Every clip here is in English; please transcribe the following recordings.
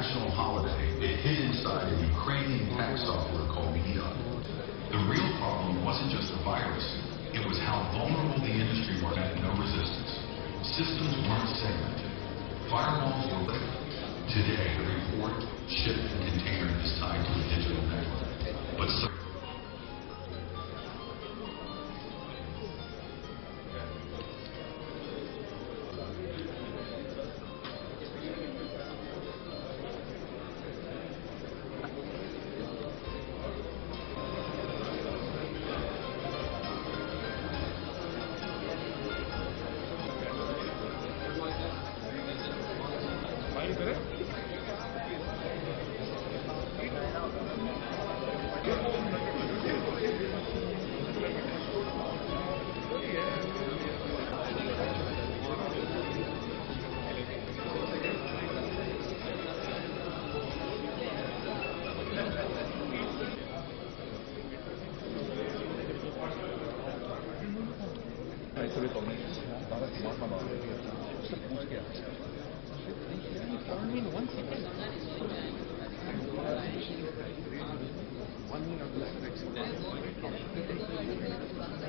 national holiday, it hid inside a Ukrainian hack software called Gati. The real problem wasn't just the virus, it was how vulnerable the industry was at no resistance. Systems weren't segmented. Firewalls were lit. Today, every port, ship, and container is tied to a digital network. But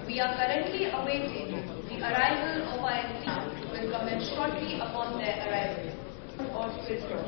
We are currently awaiting the arrival of our team. Will comment shortly upon their arrival or withdrawal.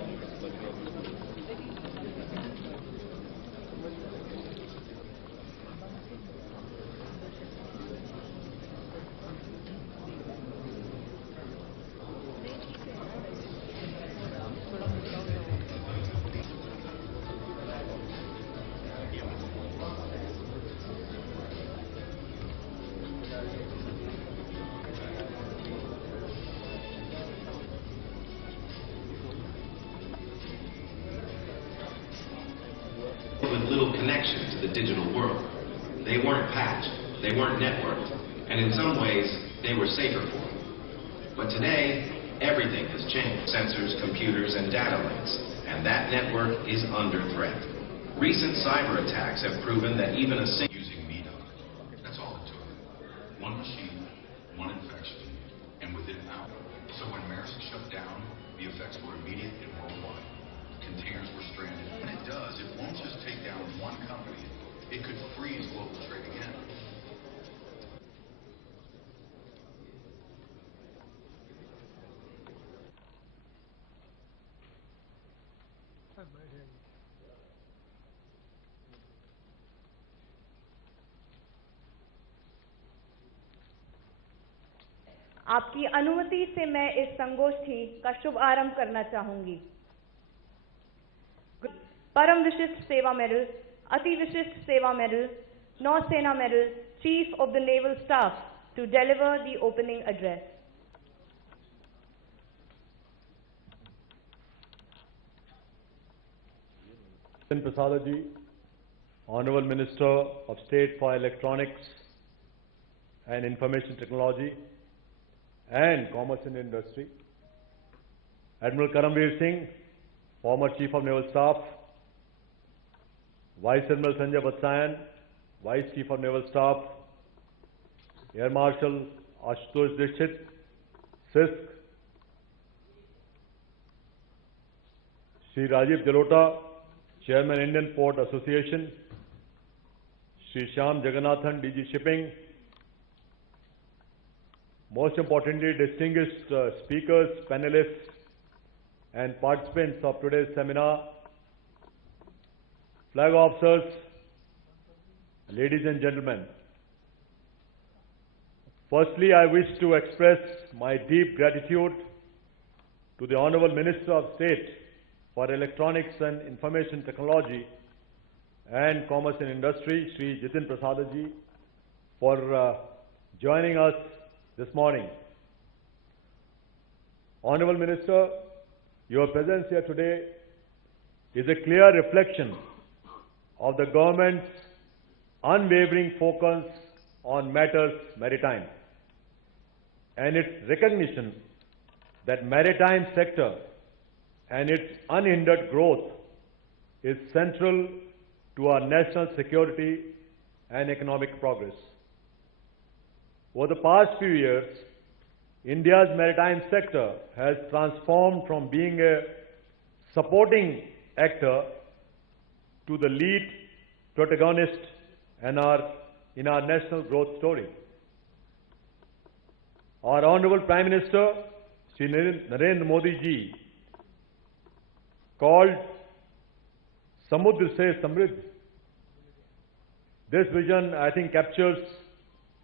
With little connection to the digital world. They weren't patched, they weren't networked, and in some ways, they were safer for it. But today, everything has changed. Sensors, computers, and data links, and that network is under threat. Recent cyber attacks have proven that even a single using media. That's all it took. One machine, one infection, and within hours. So when Maersk shut down, the effects were immediate and worldwide. Containers were stranded. When it does, it won't just take down one company. It could freeze global trade again. आपकी अनुमति से मैं इस संगोष्ठी का शुभ आरंभ करना चाहूंगी। परम विशिष्ट सेवा मेडल, अति विशिष्ट सेवा मेडल, नौसेना medal, Chief of the Naval Staff to deliver the opening address. Prasad ji, Honorable Minister of State for Electronics and Information Technology and Commerce and Industry, Admiral Karamveer Singh, former Chief of Naval Staff, Vice Admiral Sanjay Vatsayan, Vice Chief of Naval Staff, Air Marshal Ashutosh Dixit, CISC, Shri Rajiv Jalota, Chairman Indian Port Association, Shri Shyam Jagannathan, DG Shipping, most importantly, distinguished speakers, panelists, and participants of today's seminar, flag officers, ladies and gentlemen. Firstly, I wish to express my deep gratitude to the Honorable Minister of State for Electronics and Information Technology and Commerce and Industry, Shri Jitin Prasad ji, for joining us this morning. Honorable Minister, your presence here today is a clear reflection of the government's unwavering focus on matters maritime and its recognition that maritime sector and its unhindered growth is central to our national security and economic progress. Over the past few years, India's maritime sector has transformed from being a supporting actor to the lead protagonist in our national growth story. Our Honorable Prime Minister, Shri Narendra Modi ji, called Samudra Se Samriddh. This vision, I think, captures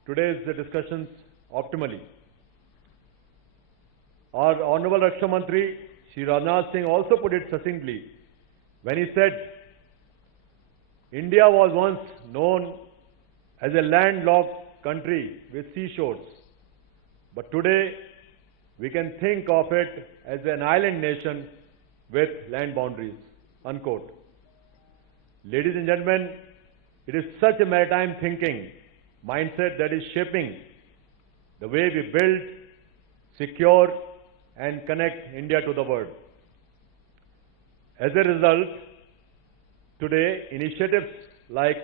today's discussions optimally. Our Honorable Raksha Mantri, Shri Rajnath Singh, also put it succinctly when he said, India was once known as a landlocked country with seashores, but today we can think of it as an island nation with land boundaries, unquote. Ladies and gentlemen, it is such a maritime thinking mindset that is shaping the way we build, secure, and connect India to the world. As a result, today, initiatives like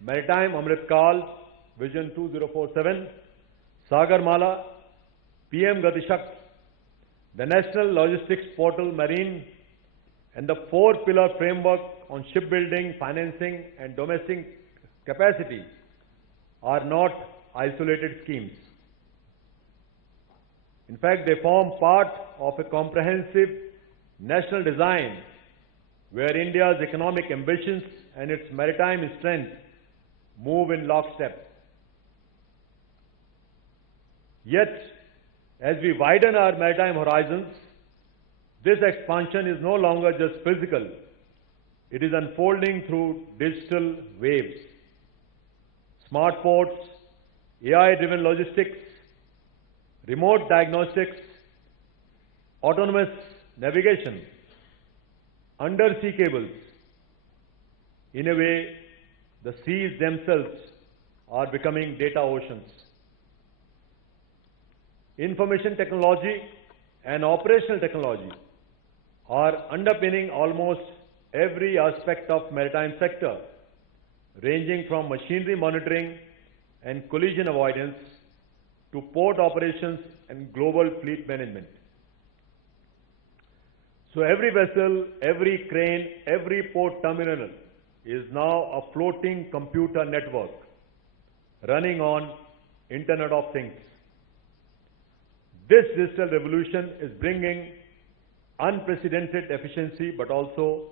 Maritime Amrit Kal, Vision 2047, Sagarmala, PM Gati Shakti, the National Logistics Portal Marine, and the 4-pillar framework on shipbuilding, financing, and domestic capacity are not isolated schemes. In fact, they form part of a comprehensive national design where India's economic ambitions and its maritime strength move in lockstep. Yet, as we widen our maritime horizons, this expansion is no longer just physical. It is unfolding through digital waves. Smart ports, AI-driven logistics, remote diagnostics, autonomous navigation, undersea cables. In a way, the seas themselves are becoming data oceans. Information technology and operational technology are underpinning almost every aspect of maritime sector, ranging from machinery monitoring and collision avoidance to port operations and global fleet management. So every vessel, every crane, every port terminal is now a floating computer network running on Internet of Things. This digital revolution is bringing unprecedented efficiency but also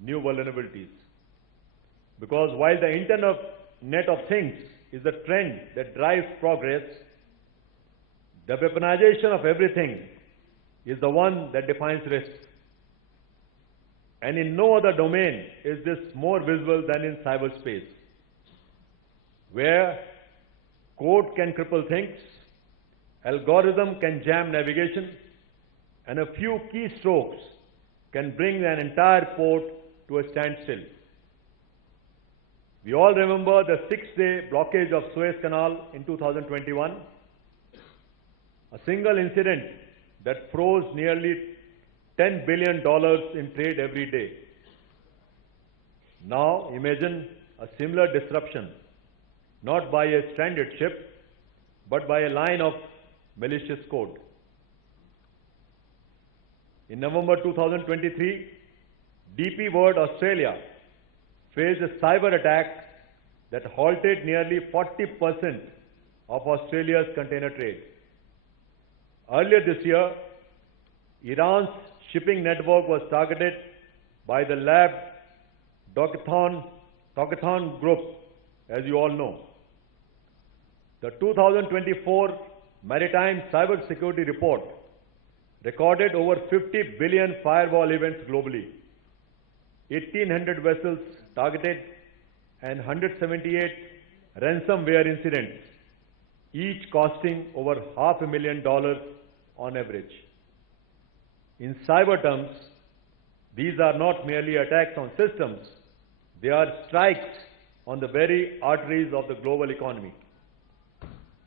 new vulnerabilities. Because while the Internet of Things is the trend that drives progress, the weaponization of everything is the one that defines risk. And in no other domain is this more visible than in cyberspace, where code can cripple things, algorithm can jam navigation, and a few keystrokes can bring an entire port to a standstill. We all remember the 6-day blockage of Suez Canal in 2021, a single incident that froze nearly $10 billion in trade every day. Now imagine a similar disruption, not by a stranded ship, but by a line of malicious code. In November 2023, DP World Australia faced a cyber attack that halted nearly 40% of Australia's container trade. Earlier this year, Iran's shipping network was targeted by the lab Dokathon group, as you all know. The 2024 Maritime Cybersecurity report recorded over 50 billion firewall events globally, 1,800 vessels targeted, and 178 ransomware incidents, each costing over $500,000 on average. In cyber terms, these are not merely attacks on systems, they are strikes on the very arteries of the global economy.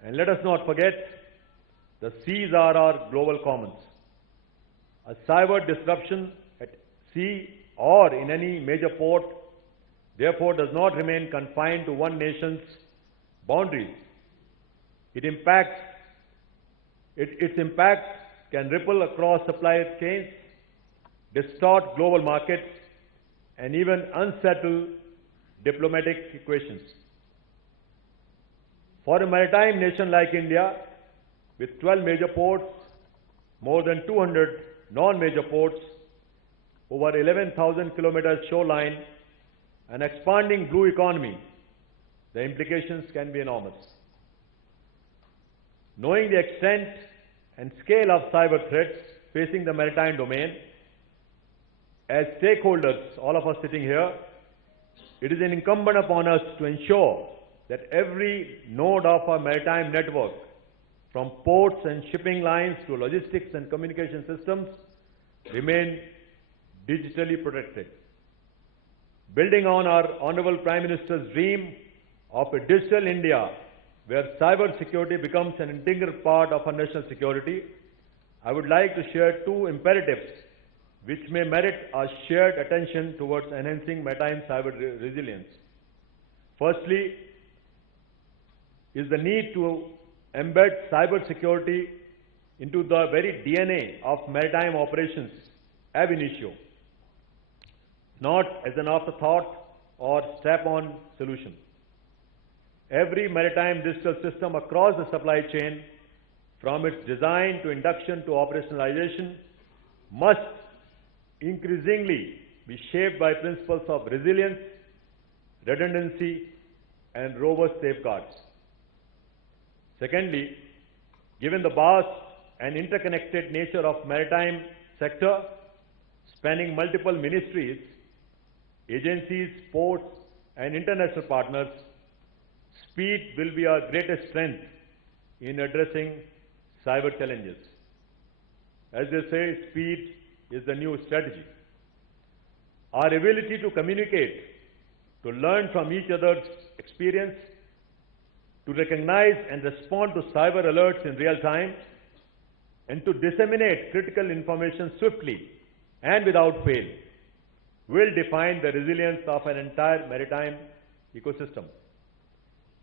And let us not forget, the seas are our global commons. A cyber disruption at sea or in any major port, therefore, does not remain confined to one nation's boundaries. Its impact can ripple across supply chains, distort global markets, and even unsettle diplomatic equations. For a maritime nation like India, with 12 major ports, more than 200 non-major ports, over 11,000 kilometers shoreline, an expanding blue economy, the implications can be enormous. Knowing the extent and scale of cyber threats facing the maritime domain, as stakeholders, all of us sitting here, it is incumbent upon us to ensure that every node of our maritime network, from ports and shipping lines to logistics and communication systems, remain digitally protected. Building on our Honorable Prime Minister's dream of a digital India where cyber security becomes an integral part of our national security, I would like to share two imperatives which may merit our shared attention towards enhancing maritime cyber resilience. Firstly, is the need to embed cyber security into the very DNA of maritime operations ab initio, not as an afterthought or strap-on solution. Every maritime digital system across the supply chain, from its design to induction to operationalization, must increasingly be shaped by principles of resilience, redundancy, and robust safeguards. Secondly, given the vast and interconnected nature of maritime sector, spanning multiple ministries, agencies, ports, and international partners, speed will be our greatest strength in addressing cyber challenges. As they say, speed is the new strategy. Our ability to communicate, to learn from each other's experience, to recognize and respond to cyber alerts in real time, and to disseminate critical information swiftly and without fail, will define the resilience of an entire maritime ecosystem.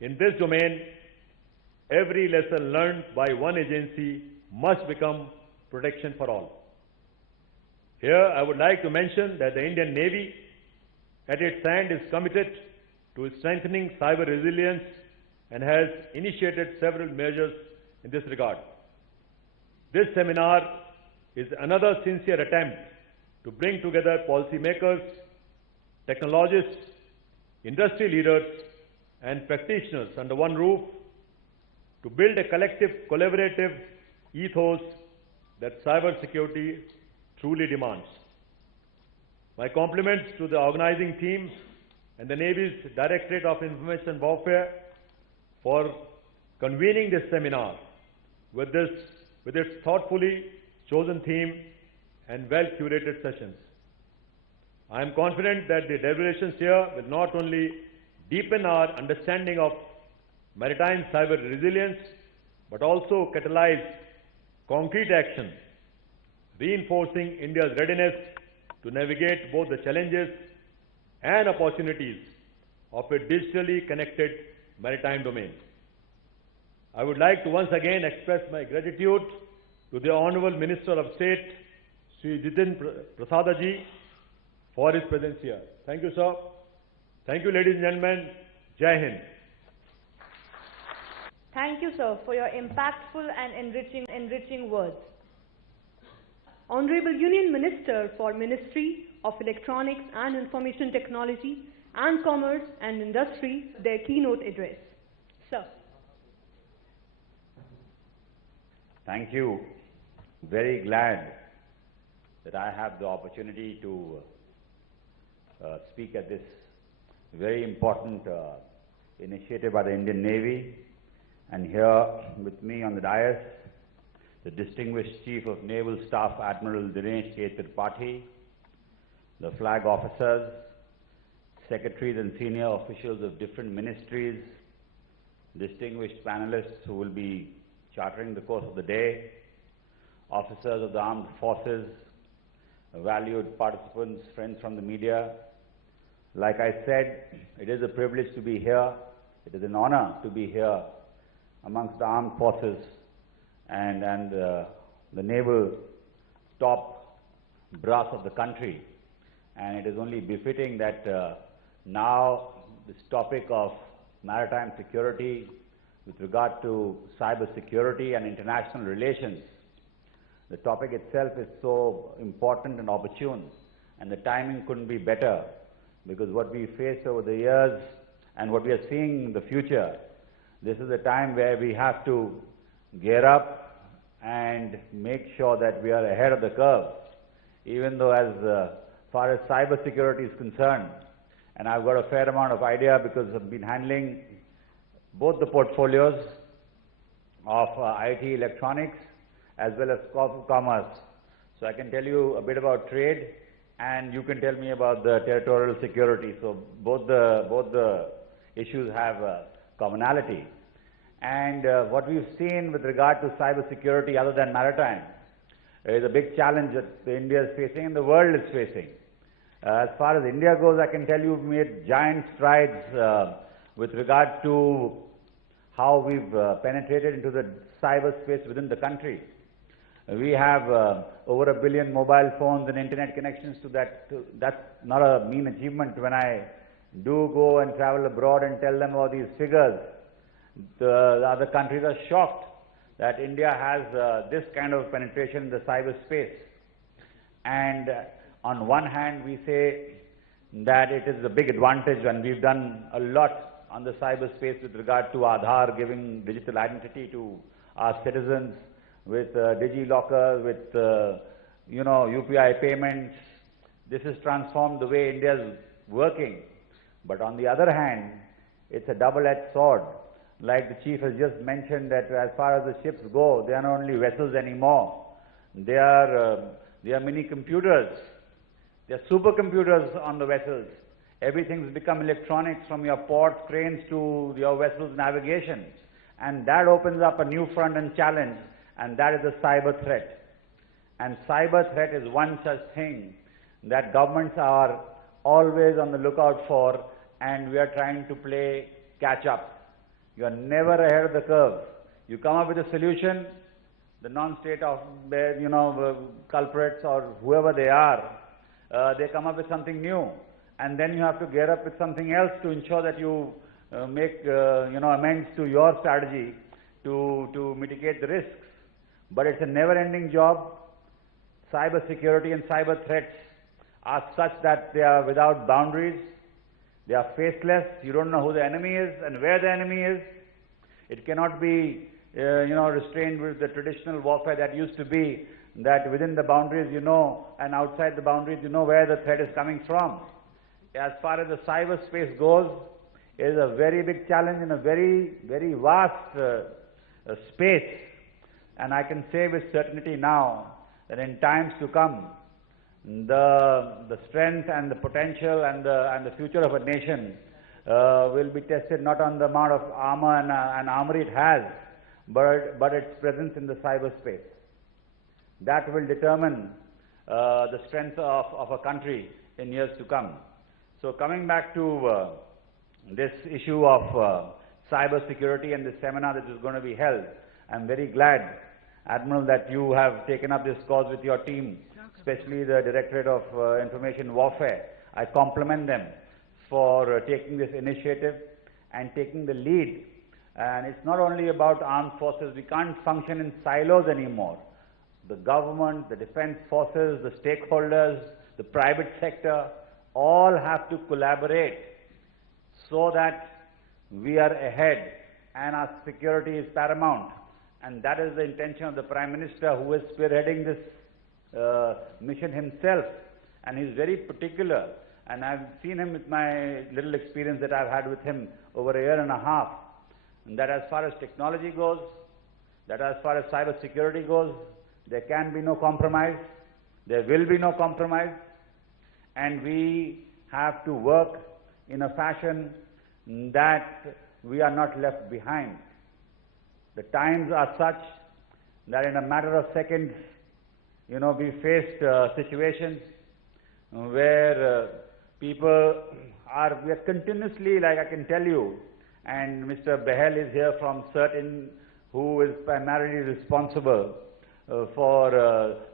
In this domain, every lesson learned by one agency must become protection for all. Here, I would like to mention that the Indian Navy, at its end, is committed to strengthening cyber resilience and has initiated several measures in this regard. This seminar is another sincere attempt to bring together policymakers, technologists, industry leaders, and practitioners under one roof to build a collective, collaborative ethos that cybersecurity truly demands. My compliments to the organizing team and the Navy's Directorate of Information Warfare for convening this seminar with its thoughtfully chosen theme and well-curated sessions. I am confident that the deliberations here will not only deepen our understanding of maritime cyber resilience, but also catalyze concrete action, reinforcing India's readiness to navigate both the challenges and opportunities of a digitally connected maritime domain. I would like to once again express my gratitude to the Honorable Minister of State, Sri Jitin Prasada ji, for his presence here. Thank you, sir. Thank you, ladies and gentlemen. Jai Hind. Thank you, sir, for your impactful and enriching words. Honorable Union Minister for Ministry of Electronics and Information Technology and Commerce and Industry, their keynote address. Sir. Thank you. Very glad that I have the opportunity to speak at this very important initiative by the Indian Navy. And here with me on the dais, the distinguished Chief of Naval Staff Admiral Dinesh K. Tripathi, the flag officers, secretaries and senior officials of different ministries, distinguished panelists who will be chartering the course of the day, officers of the armed forces, valued participants, friends from the media. Like I said, it is a privilege to be here. It is an honor to be here amongst the armed forces and the naval top brass of the country. And it is only befitting that now this topic of maritime security with regard to cybersecurity and international relations, the topic itself is so important and opportune, and the timing couldn't be better, because what we faced over the years and what we are seeing in the future, this is a time where we have to gear up and make sure that we are ahead of the curve, even though as far as cybersecurity is concerned, and I've got a fair amount of idea because I've been handling both the portfolios of IT electronics as well as commerce. So I can tell you a bit about trade, and you can tell me about the territorial security. So both the issues have commonality. And what we've seen with regard to cybersecurity, other than maritime, is a big challenge that India is facing and the world is facing. As far as India goes, I can tell you we've made giant strides with regard to how we've penetrated into the cyberspace within the country. We have over 1 billion mobile phones and internet connections to that. That's not a mean achievement. When I do go and travel abroad and tell them about these figures, the other countries are shocked that India has this kind of penetration in the cyberspace. And on one hand, we say that it is a big advantage, and we've done a lot on the cyberspace with regard to Aadhaar, giving digital identity to our citizens, with DigiLocker, with UPI payments. This has transformed the way India is working. But on the other hand, it's a double-edged sword. Like the chief has just mentioned, that as far as the ships go, they are not only vessels anymore. They are mini computers. They are supercomputers on the vessels. Everything's become electronics, from your ports, cranes to your vessel's navigation. And that opens up a new front and challenge, and that is the cyber threat. And cyber threat is one such thing that governments are always on the lookout for, and we are trying to play catch up. You are never ahead of the curve. You come up with a solution, the non-state of culprits or whoever they are, they come up with something new, and then you have to gear up with something else to ensure that you make amends to your strategy to mitigate the risks. But it's a never-ending job. Cybersecurity and cyber threats are such that they are without boundaries. They are faceless. You don't know who the enemy is and where the enemy is. It cannot be restrained with the traditional warfare that used to be, that within the boundaries you know, and outside the boundaries you know where the threat is coming from. As far as the cyberspace goes, it is a very big challenge in a very, very vast space. And I can say with certainty now that in times to come, the strength and the potential and the future of a nation will be tested not on the amount of armor and armory it has, but its presence in the cyberspace. That will determine the strength of a country in years to come. So coming back to this issue of cybersecurity and this seminar that is going to be held, I'm very glad, Admiral, that you have taken up this cause with your team, especially the Directorate of Information Warfare. I compliment them for taking this initiative and taking the lead. And it's not only about armed forces. We can't function in silos anymore. The government, the defense forces, the stakeholders, the private sector, all have to collaborate so that we are ahead and our security is paramount. And that is the intention of the Prime Minister, who is spearheading this mission himself, and he's very particular. And I've seen him with my little experience that I've had with him over a year and a half, and that as far as technology goes, that as far as cyber security goes, there can be no compromise, there will be no compromise, and we have to work in a fashion that we are not left behind. The times are such that in a matter of seconds, we faced situations where people we are continuously, like I can tell you, and Mr. Behel is here from CERT, who is primarily responsible for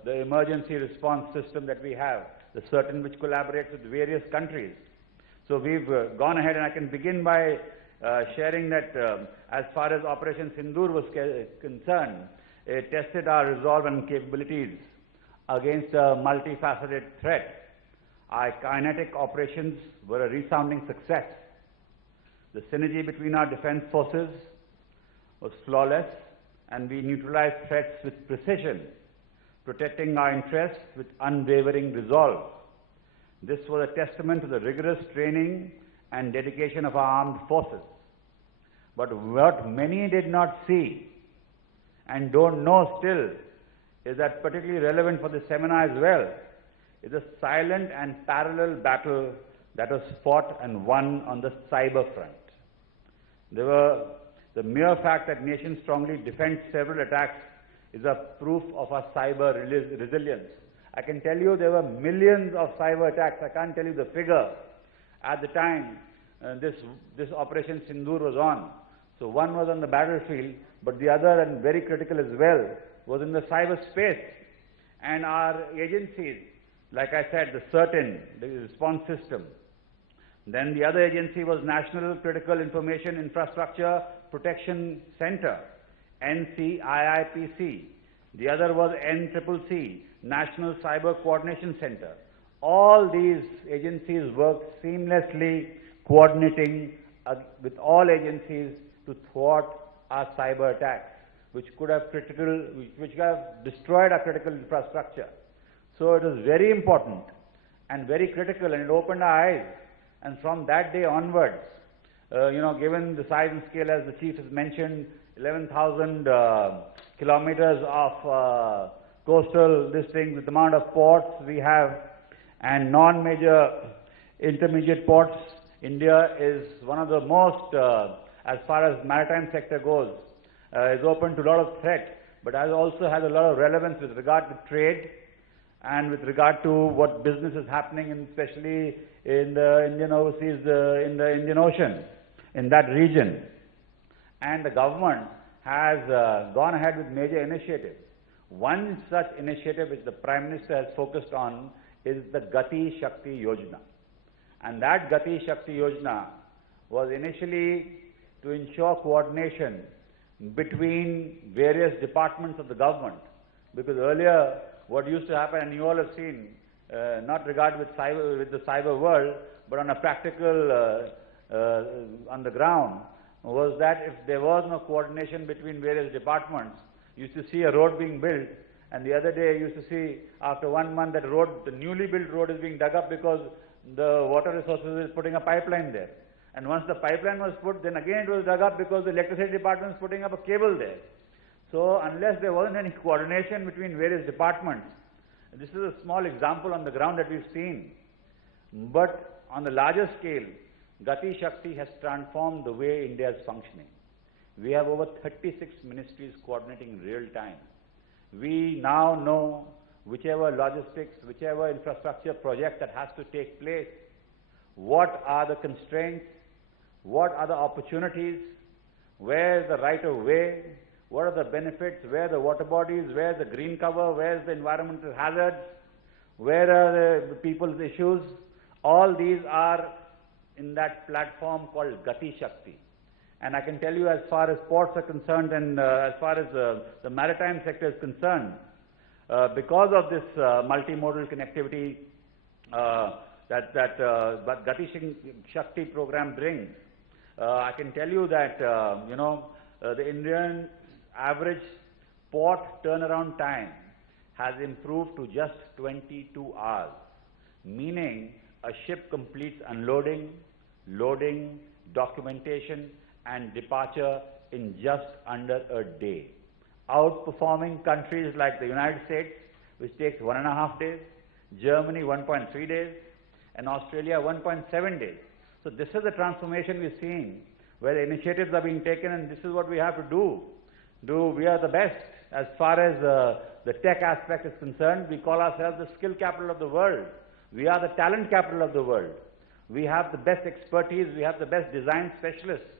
the emergency response system that we have, the CERTAIN, which collaborates with various countries. So we've gone ahead, and I can begin by sharing that as far as Operation Sindoor was concerned, it tested our resolve and capabilities against a multifaceted threat. Our kinetic operations were a resounding success. The synergy between our defense forces was flawless, and we neutralized threats with precision, protecting our interests with unwavering resolve. This was a testament to the rigorous training and dedication of our armed forces. But what many did not see and don't know still is that particularly relevant for this seminar as well, is a silent and parallel battle that was fought and won on the cyber front. The mere fact that nations strongly defend several attacks is a proof of our cyber resilience. I can tell you there were millions of cyber attacks. I can't tell you the figure at the time this Operation Sindoor was on. So one was on the battlefield, but the other, and very critical as well, was in the cyberspace. And our agencies, like I said, the CERTAIN, the response system. Then the other agency was National Critical Information Infrastructure Protection Center, NCIIPC. The other was NCCC, National Cyber Coordination Center. All these agencies worked seamlessly, coordinating with all agencies to thwart our cyber attacks, which could have destroyed our critical infrastructure. So it was very important and very critical, and it opened our eyes. And from that day onwards, given the size and scale, as the Chief has mentioned, 11,000 kilometers of coastal with the amount of ports we have, and non-major intermediate ports, India is one of the most, as far as maritime sector goes, is open to a lot of threat, but also has a lot of relevance with regard to trade and with regard to what business is happening, especially in the Indian overseas, in the Indian Ocean, in that region. And the government has gone ahead with major initiatives. One such initiative which the Prime Minister has focused on is the Gati Shakti Yojana. And that Gati Shakti Yojana was initially to ensure coordination between various departments of the government. Because earlier, what used to happen, and you all have seen, not regard with the cyber world, but on a practical, on the ground, was that if there was no coordination between various departments, you used to see a road being built, and the other day you used to see after 1 month that road, the newly built road is being dug up because the water resources is putting a pipeline there. And once the pipeline was put, then again it was dug up because the electricity department is putting up a cable there. So unless there wasn't any coordination between various departments, this is a small example on the ground that we've seen. But on the larger scale, Gati Shakti has transformed the way India is functioning. We have over 36 ministries coordinating in real time. We now know whichever logistics, whichever infrastructure project that has to take place, what are the constraints, what are the opportunities, where is the right of way, what are the benefits, where are the water bodies, where is the green cover, where is the environmental hazards, where are the people's issues. All these are in that platform called Gati Shakti. And I can tell you, as far as ports are concerned and as far as the maritime sector is concerned, because of this multimodal connectivity that Gati Shakti program brings, I can tell you that the Indian average port turnaround time has improved to just 22 hours, meaning a ship completes unloading, loading, documentation, and departure in just under a day, outperforming countries like the United States, which takes 1.5 days, Germany 1.3 days, and Australia 1.7 days. So this is the transformation we're seeing, where the initiatives are being taken, and this is what we have to do. We are the best as far as the tech aspect is concerned. We call ourselves the skill capital of the world. We are the talent capital of the world. We have the best expertise, we have the best design specialists.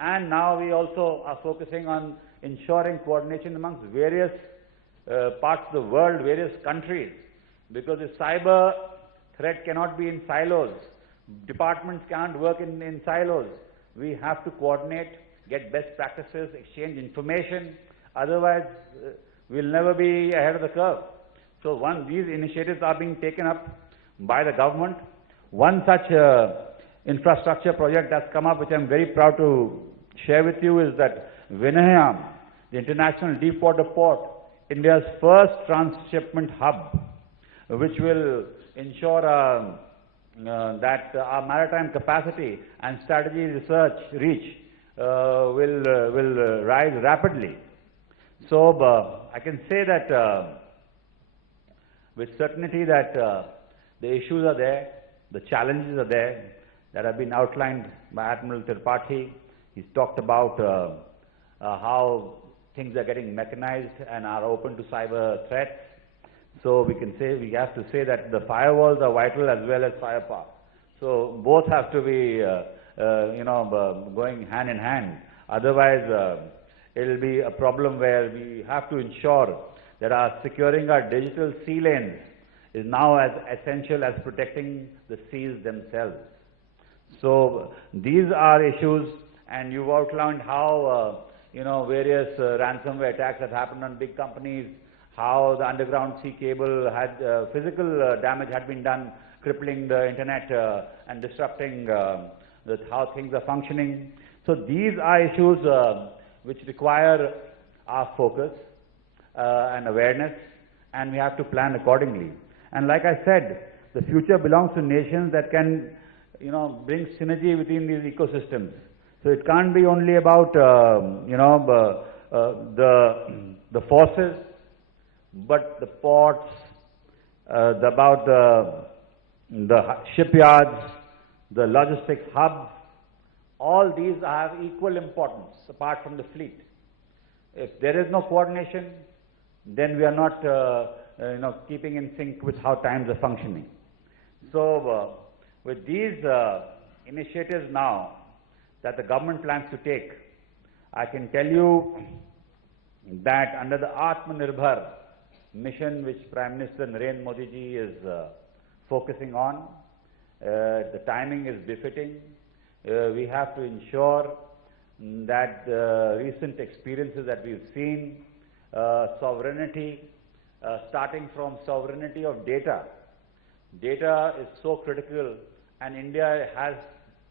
And now we also are focusing on ensuring coordination amongst various parts of the world, various countries, because the cyber threat cannot be in silos. Departments can't work in silos. We have to coordinate, get best practices, exchange information. Otherwise, we'll never be ahead of the curve. So these initiatives are being taken up by the government. One such infrastructure project that's come up, which I'm very proud to share with you, is that Vinayam, the International Deepwater Port, India's first transshipment hub, which will ensure that our maritime capacity and strategy research reach will rise rapidly. So I can say that with certainty that the issues are there, the challenges are there, that have been outlined by Admiral Tripathi. He's talked about how things are getting mechanized and are open to cyber threats. So we have to say that the firewalls are vital as well as firepower. So both have to be, going hand in hand. Otherwise, it'll be a problem where we have to ensure that securing our digital sea lanes is now as essential as protecting the seas themselves. So these are issues, and you've outlined how various ransomware attacks have happened on big companies, how the underground sea cable had physical damage had been done, crippling the internet and disrupting how things are functioning. So these are issues which require our focus and awareness, and we have to plan accordingly. And like I said, the future belongs to nations that can bring synergy within these ecosystems. So it can't be only about the forces, but the ports, about the shipyards, the logistics hubs. All these have equal importance apart from the fleet. If there is no coordination, then we are not keeping in sync with how times are functioning. So with these initiatives now that the government plans to take, I can tell you that under the Atmanirbhar mission which Prime Minister Narendra Modi ji is focusing on, the timing is befitting. We have to ensure that the recent experiences that we've seen, sovereignty, starting from sovereignty of data. Data is so critical, and India has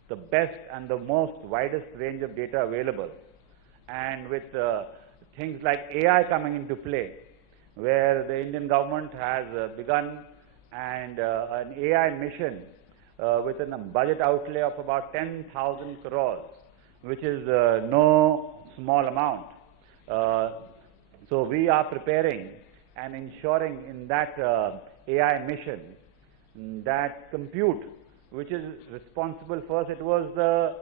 the best and the most widest range of data available. And with things like AI coming into play, where the Indian government has begun an AI mission with a budget outlay of about 10,000 crores, which is no small amount. So we are preparing and ensuring in that AI mission that compute, which is responsible first, it was the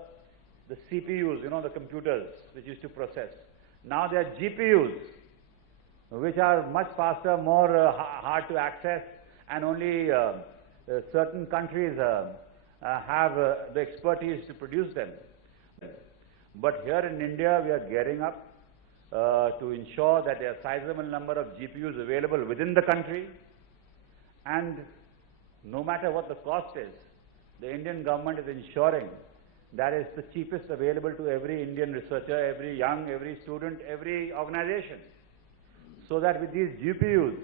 CPUs, the computers which used to process. Now they are GPUs, which are much faster, more hard to access, and only certain countries have the expertise to produce them. But here in India, we are gearing up to ensure that there are a sizable number of GPUs available within the country, and no matter what the cost is, the Indian government is ensuring that it's the cheapest available to every Indian researcher, every every student, every organization, so that with these GPUs,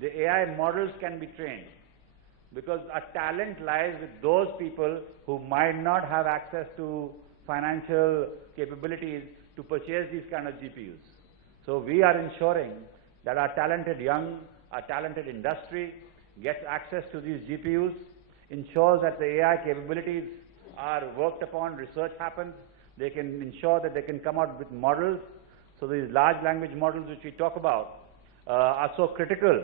the AI models can be trained. Because our talent lies with those people who might not have access to financial capabilities to purchase these kind of GPUs. So we are ensuring that our talented our talented industry gets access to these GPUs, ensures that the AI capabilities are worked upon, research happens, they can ensure that they can come out with models. So these large language models which we talk about are so critical.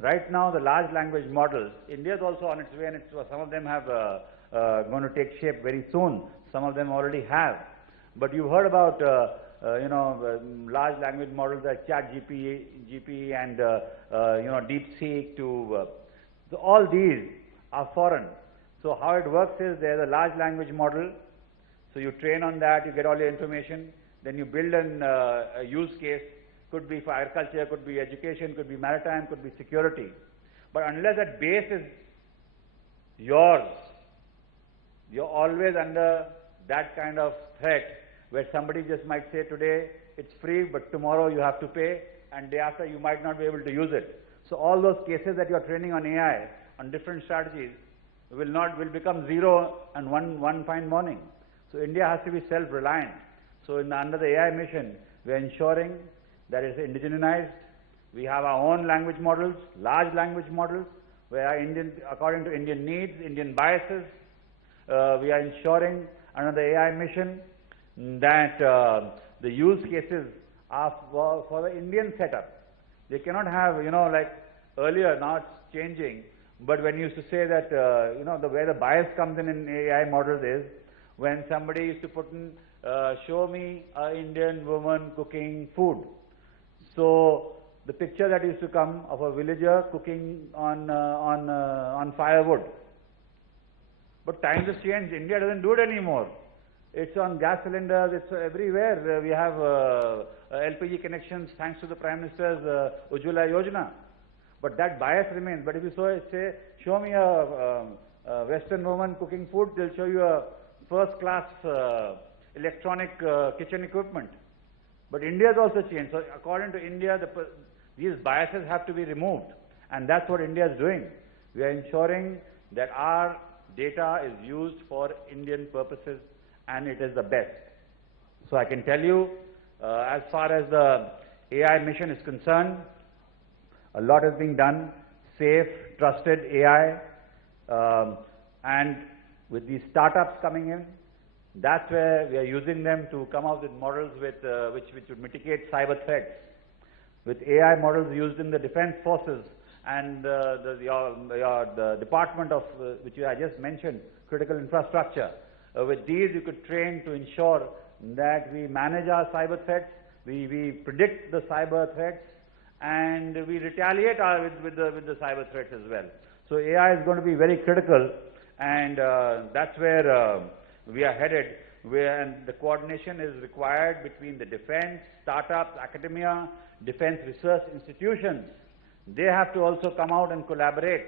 Right now, the large language models, India is also on its way, and some of them have going to take shape very soon. Some of them already have. But you've heard about large language models like ChatGPT and DeepSeek. So all these are foreign. So how it works is there's a large language model. So you train on that, you get all your information, then you build a use case. could be for agriculture, could be education, could be maritime, could be security. But unless that base is yours, you're always under that kind of threat where somebody just might say today it's free, but tomorrow you have to pay, and day after you might not be able to use it. So all those cases that you're training on AI, on different strategies, will become zero and one fine morning. So India has to be self-reliant. So under the AI mission, we're ensuring that it's indigenized. We have our own language models, large language models, where according to Indian needs, Indian biases. We are ensuring under the AI mission that the use cases are for the Indian setup. They cannot have, like earlier, now it's changing, but when you used to say that, the way the bias comes in AI models is when somebody used to put in, show me an Indian woman cooking food. So the picture that used to come of a villager cooking on firewood. But times have changed. India doesn't do it anymore. It's on gas cylinders. It's everywhere. We have LPG connections thanks to the Prime Minister's Ujjwala Yojana. But that bias remains. But if you say, show me a Western woman cooking food, they'll show you a first-class electronic kitchen equipment. But India has also changed. So according to India, these biases have to be removed. And that's what India is doing. We are ensuring that our data is used for Indian purposes, and it is the best. So I can tell you, as far as the AI mission is concerned, a lot is being done, safe, trusted AI, and with these startups coming in, that's where we are using them to come up with models which would mitigate cyber threats. With AI models used in the defense forces and the department of which I just mentioned, critical infrastructure. With these, you could train to ensure that we manage our cyber threats, we predict the cyber threats, and we retaliate with the cyber threats as well. So AI is going to be very critical, and that's where we are headed, and the coordination is required between the defense, startups, academia, defense research institutions. They have to also come out and collaborate.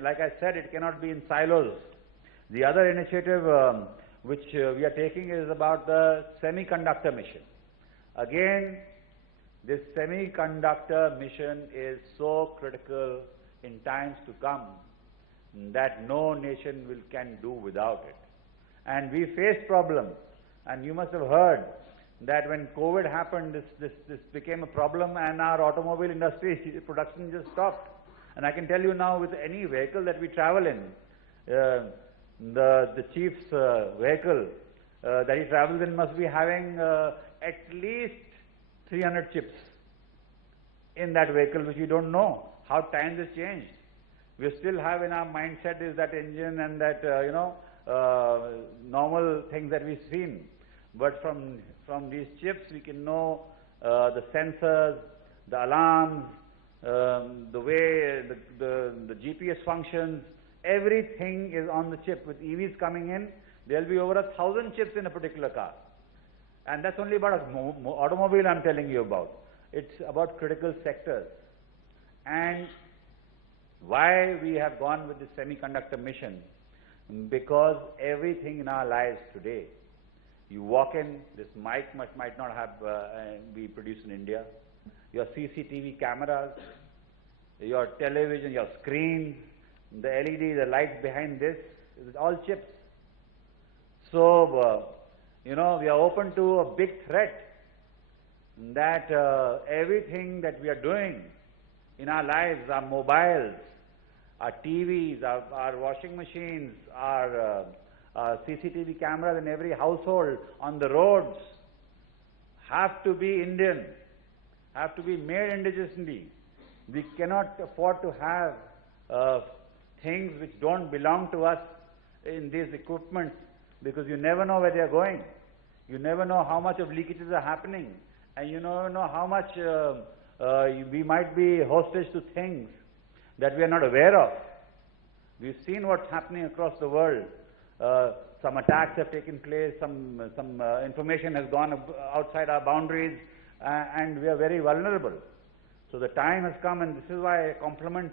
Like I said, it cannot be in silos. The other initiative which we are taking is about the semiconductor mission. Again, this semiconductor mission is so critical in times to come that no nation can do without it. And we face problems, and you must have heard that when COVID happened, this became a problem, and our automobile industry production just stopped. And I can tell you now, with any vehicle that we travel in, the chief's vehicle that he travels in must be having at least 300 chips in that vehicle, which you don't know how times has changed. We still have in our mindset is that engine and that normal things that we've seen. But from these chips, we can know the sensors, the alarms, the way the GPS functions. Everything is on the chip. With EVs coming in, there'll be over 1,000 chips in a particular car. And that's only about an automobile I'm telling you about. It's about critical sectors. And why we have gone with this semiconductor mission? Because everything in our lives today, you walk in, this mic might not have be produced in India. Your CCTV cameras, your television, your screens, the LED, the lights behind this, it's all chips. So, we are open to a big threat that everything that we are doing in our lives, our mobiles, our TVs, our washing machines, our CCTV cameras in every household, on the roads, have to be Indian, have to be made indigenously. We cannot afford to have things which don't belong to us in these equipments, because you never know where they are going. You never know how much of leakages are happening, and you never know how much we might be hostage to things that we are not aware of. We've seen what's happening across the world. Some attacks have taken place, some information has gone outside our boundaries, and we are very vulnerable. So the time has come, and this is why I compliment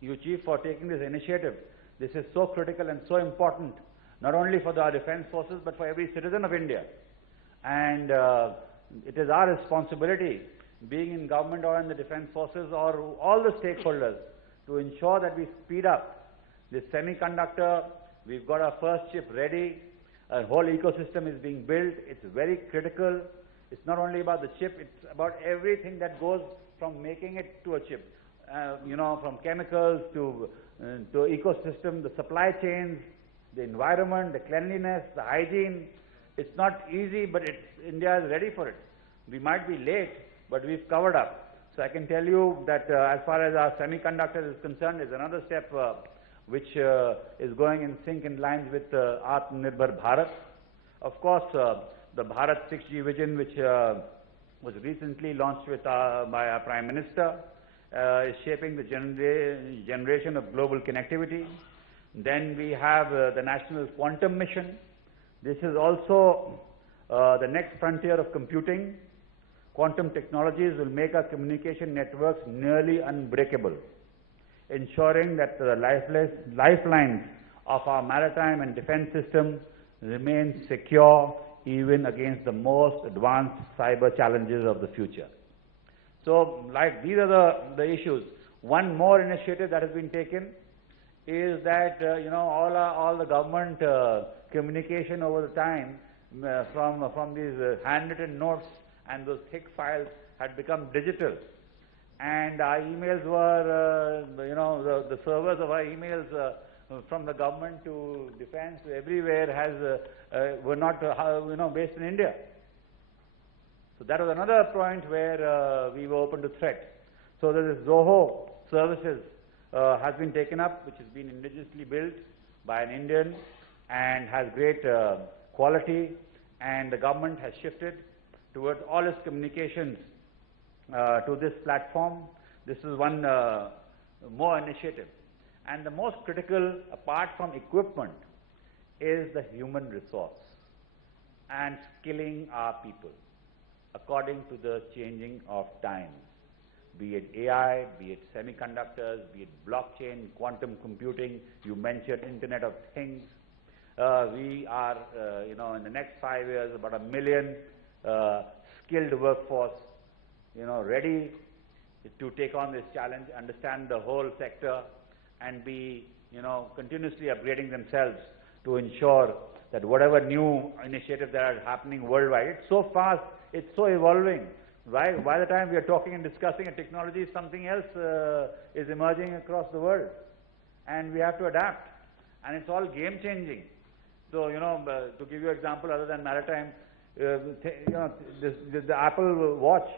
you, Chief, for taking this initiative. This is so critical and so important, not only for our defense forces, but for every citizen of India. And it is our responsibility, being in government or in the defense forces or all the stakeholders, to ensure that we speed up this semiconductor. We've got our first chip ready. A whole ecosystem is being built. It's very critical. It's not only about the chip, it's about everything that goes from making it to a chip. You know, from chemicals to ecosystem, the supply chains, the environment, the cleanliness, the hygiene. It's not easy, but India is ready for it. We might be late, but we've covered up. So I can tell you that as far as our semiconductor is concerned, is another step which is going in sync and lines with Atmanirbhar Bharat. Of course, the Bharat 6G vision, which was recently launched by our Prime Minister, is shaping the generation of global connectivity. Then we have the National Quantum Mission. This is also the next frontier of computing. Quantum technologies will make our communication networks nearly unbreakable, ensuring that the lifelines of our maritime and defense system remain secure even against the most advanced cyber challenges of the future. So, like, these are the issues. One more initiative that has been taken is that you know, all the government communication over the time from these handwritten notes and those thick files had become digital, and our emails were you know, the servers of our emails from the government to defense to everywhere were not you know, based in India. So that was another point where we were open to threat. So this Zoho services has been taken up, which has been indigenously built by an Indian and has great quality, and the government has shifted towards all its communications to this platform. This is one more initiative. And the most critical, apart from equipment, is the human resource and skilling our people according to the changing of times, be it AI, be it semiconductors, be it blockchain, quantum computing. You mentioned Internet of Things. We are, you know, in the next 5 years, about 1 million skilled workforce, you know, ready to take on this challenge, understand the whole sector, and be, you know, continuously upgrading themselves to ensure that whatever new initiatives that are happening worldwide, it's so fast, it's so evolving. Right? By the time we are talking and discussing a technology, something else is emerging across the world, and we have to adapt, and it's all game-changing. So, you know, to give you an example, other than maritime, you know, the Apple Watch,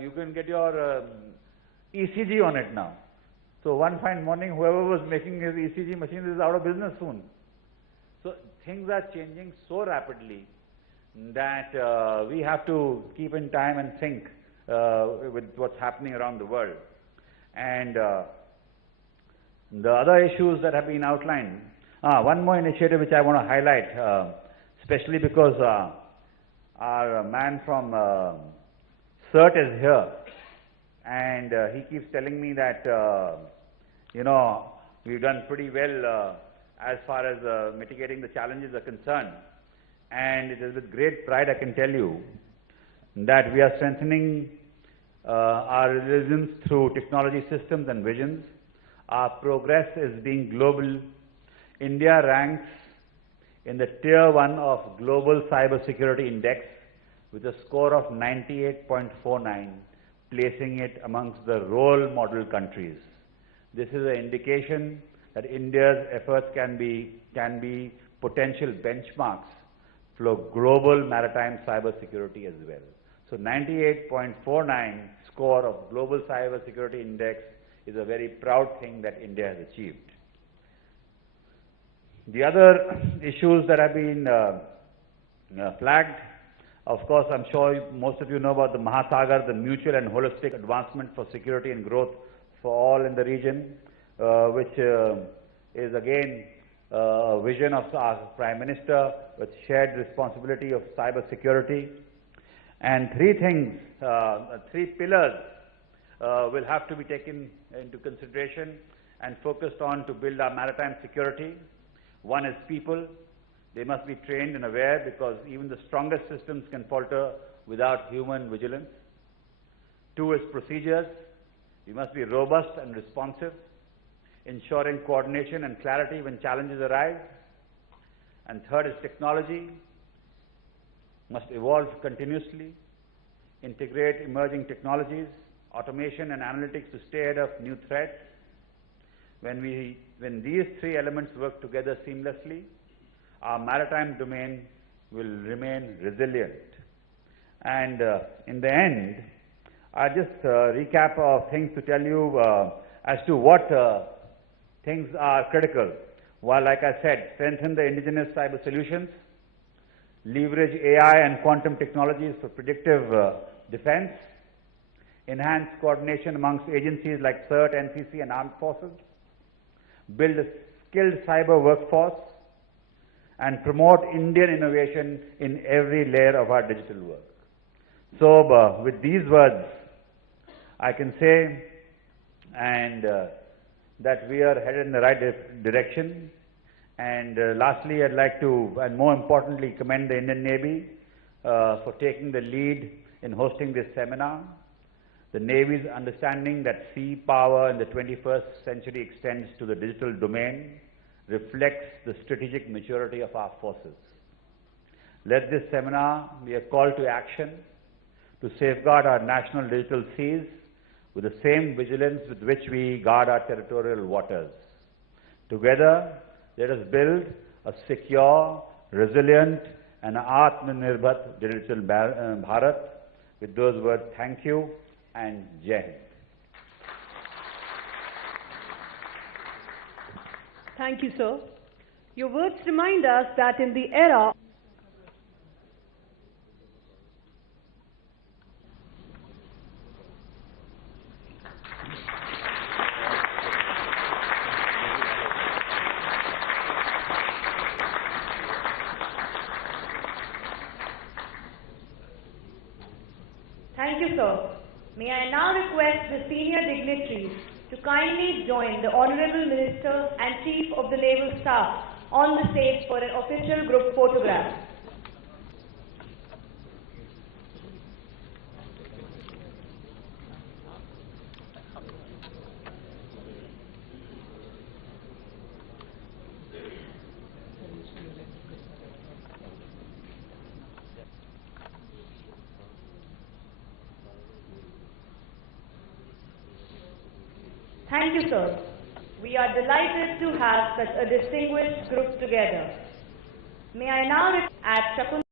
you can get your ECG on it now. So one fine morning, whoever was making his ECG machine is out of business soon. So things are changing so rapidly that we have to keep in time and sync with what's happening around the world. And the other issues that have been outlined, one more initiative which I want to highlight, especially because our man from CERT is here, and he keeps telling me that you know, we've done pretty well as far as mitigating the challenges are concerned. And it is with great pride I can tell you that we are strengthening our resilience through technology systems and visions. Our progress is being global. India ranks in the Tier 1 of Global Cybersecurity Index with a score of 98.49, placing it amongst the role model countries. This is an indication that India's efforts can be potential benchmarks for global maritime cybersecurity as well. So 98.49 score of Global Cybersecurity Index is a very proud thing that India has achieved. The other issues that have been flagged, of course, I'm sure most of you know about the Mahasagar, the mutual and holistic advancement for security and growth for all in the region, which is again a vision of our Prime Minister with shared responsibility of cyber security. And three things, three pillars will have to be taken into consideration and focused on to build our maritime security. One is people. They must be trained and aware, because even the strongest systems can falter without human vigilance. Two is procedures. We must be robust and responsive, ensuring coordination and clarity when challenges arise. And third is technology. Must evolve continuously, integrate emerging technologies, automation and analytics to stay ahead of new threats. When these three elements work together seamlessly, our maritime domain will remain resilient. And in the end, I just recap of things to tell you as to what things are critical. While, like I said, strengthen the indigenous cyber solutions, leverage AI and quantum technologies for predictive defense, enhance coordination amongst agencies like CERT, NCC and armed forces, build a skilled cyber workforce, and promote Indian innovation in every layer of our digital work. So, with these words, I can say that we are headed in the right direction. And lastly, I'd like to, and more importantly, commend the Indian Navy for taking the lead in hosting this seminar. The Navy's understanding that sea power in the 21st century extends to the digital domain reflects the strategic maturity of our forces. Let this seminar be a call to action to safeguard our national digital seas with the same vigilance with which we guard our territorial waters. Together, let us build a secure, resilient, and Atmanirbhar digital Bharat. With those words, thank you and Jai Hind. Thank you, sir. Your words remind us that in the era Thank you, sir. May I now request the senior dignitaries to kindly join the Honorable Minister and Chief of the Naval Staff on the stage for an official group photograph. Thank you, sir. We are delighted to have such a distinguished group together. May I now at Shakti